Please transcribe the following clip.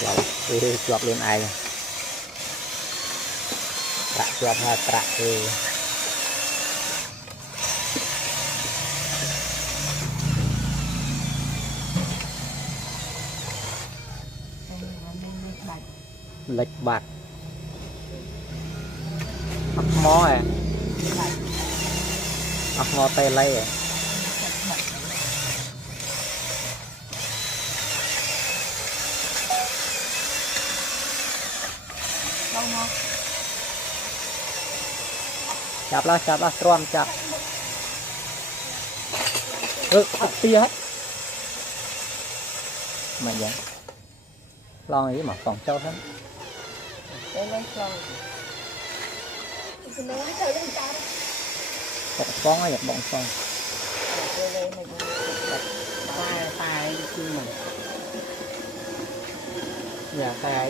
lẩu đi chọp luôn ai trạ chọp ha trạ thì lệch bạc ốc mó à ốc mó tê lấy à chạp là tròn chạp tia hết mà vậy lo nghĩ mà còn trâu hết bọng con ấy bọng con dạ tay